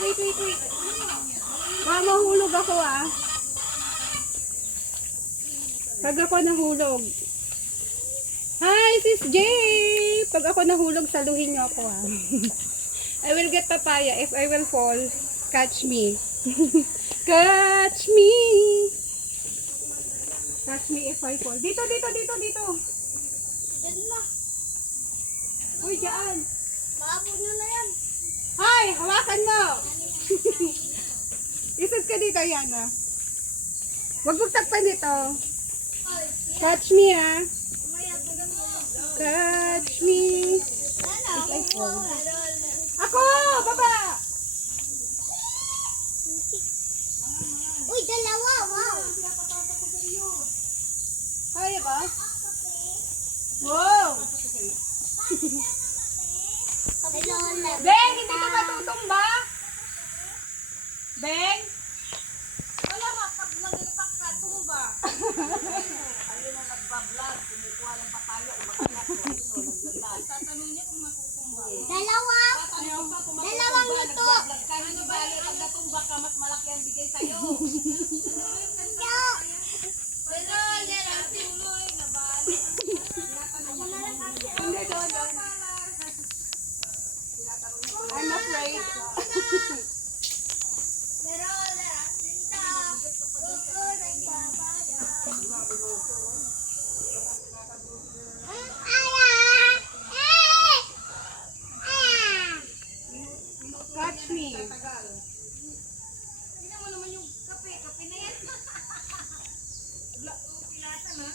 wait. Mahulog ako ah. Pag ako nahulog. Hi, Sis J! Pag ako nahulog, saluhin niyo ako ha. I will get papaya. If I will fall, catch me. Catch me! Catch me if I fall. Dito. Diyan na. Uy, dyan. Maabot nyo na yan. Hi, hawakan mo! Isod ka dito, Yana. Huwag mong takpan ito. Catch me ha. Catch me. Ako! Baba! Uy, dalawa. Wow. Kaya ba? Wow! Beng, hindi ka matutumba? Beng? Wala ka, pag nag-ipak ka, tumba. Ayun ang nagbablog, kumukuha ng papaya, umakayat, ayun o, nagbablog. Tatanong niya kung matutumba. Dalawa. Dalawang luto. Nagbablog ka, hindi bali, pag natumba ka, mas malaki ang bigay sa'yo. Pero, ang tuloy, nabali. Hindi, doon. I'm afraid. Catch me. Tingnan mo naman yung kape na yan. Pilatan ha.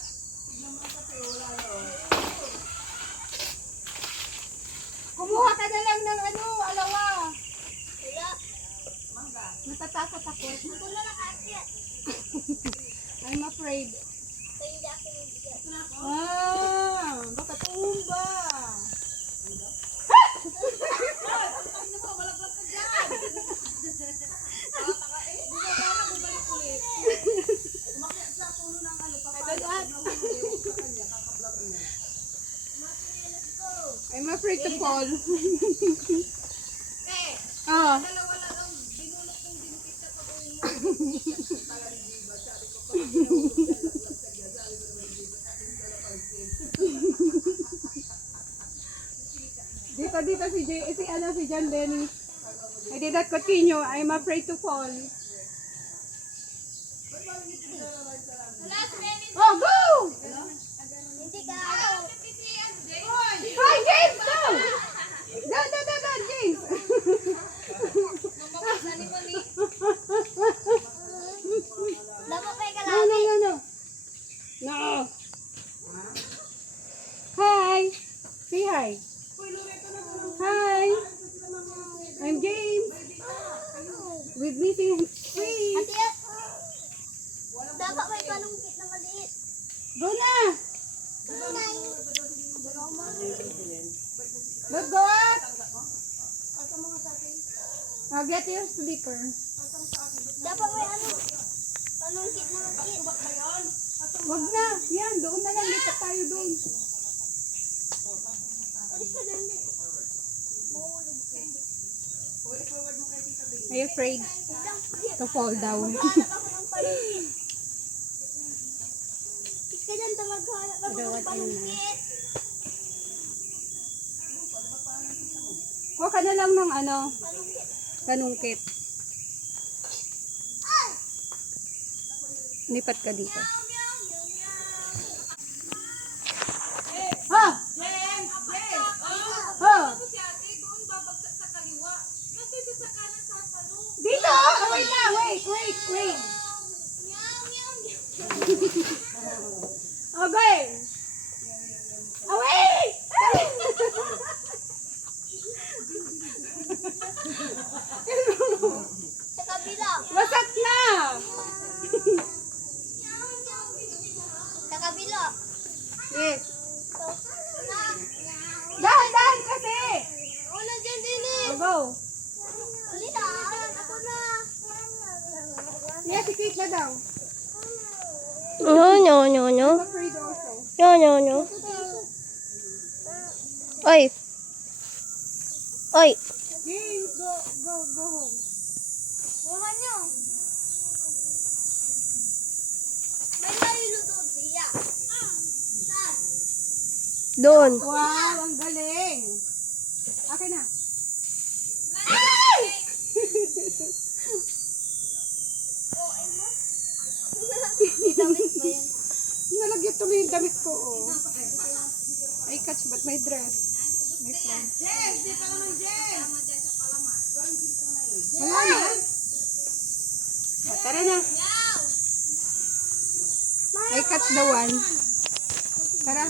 Kumuha ka na lang ng alawa. Kaya, Natatakot ako. wala na kasi. I'm afraid. Kaya hindi ako nabigyan. Baka tumba. I'm afraid to fall. Oh. Dalawa lang ang binulot ng binukit sa pag-uwi mo. Dito si John Benny. I did not continue. I'm afraid to fall. Last minute. Oh, go! Hindi ka. Hi, James! Go! Go, James! Dapat may No. kalami. No. Hi. Say hi. Hi. I'm James. With me si Free. Ate, dapat may palungkit na maliit. Go na. Tunay. Let's go out. I'll get your slipper. Dapat may palungkit na maliit. Wag na. Yan, doon na lang. Lipat tayo doon. Alis ka din din. Mahulog ka. Are you afraid to fall down? Maghanap ako ng palungkit. Alis ka dyan, maghanap ako ng palungkit. Kuha ka na lang ng Palungkit. kanungkit. Lipat ka dito. Ha! Ha! Si ate, doon babagsak sa kaliwa. Kasi sa kanan sa salong. Dito! Oh, wait na! Wait! Meow, meow, meow. Okay! Oh, wait! Sa kabila. Wasak na! Sa kabila. Yes. So, Dahan kasi! Una dyan din eh. Oh, go! Alina, ako na. Yes, ikit na daw. No. I'm afraid also. No. Oy. James, go home. Buha nyo. May naluluto siya. Saan? Doon. Wow, ang galing. Okay na. Damit ba yan? Nalagyan tuloy yung damit ko, oh. Ay, catch, ba't may dress? May phone. Wala na. O, tara na. Ay, catch the one. Tara.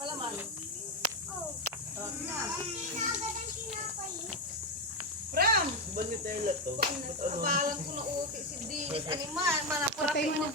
Palaman. Ram! Banyo tayo lato. Abalan ko na uti si Dinis. Animal, manapura Patay mo na.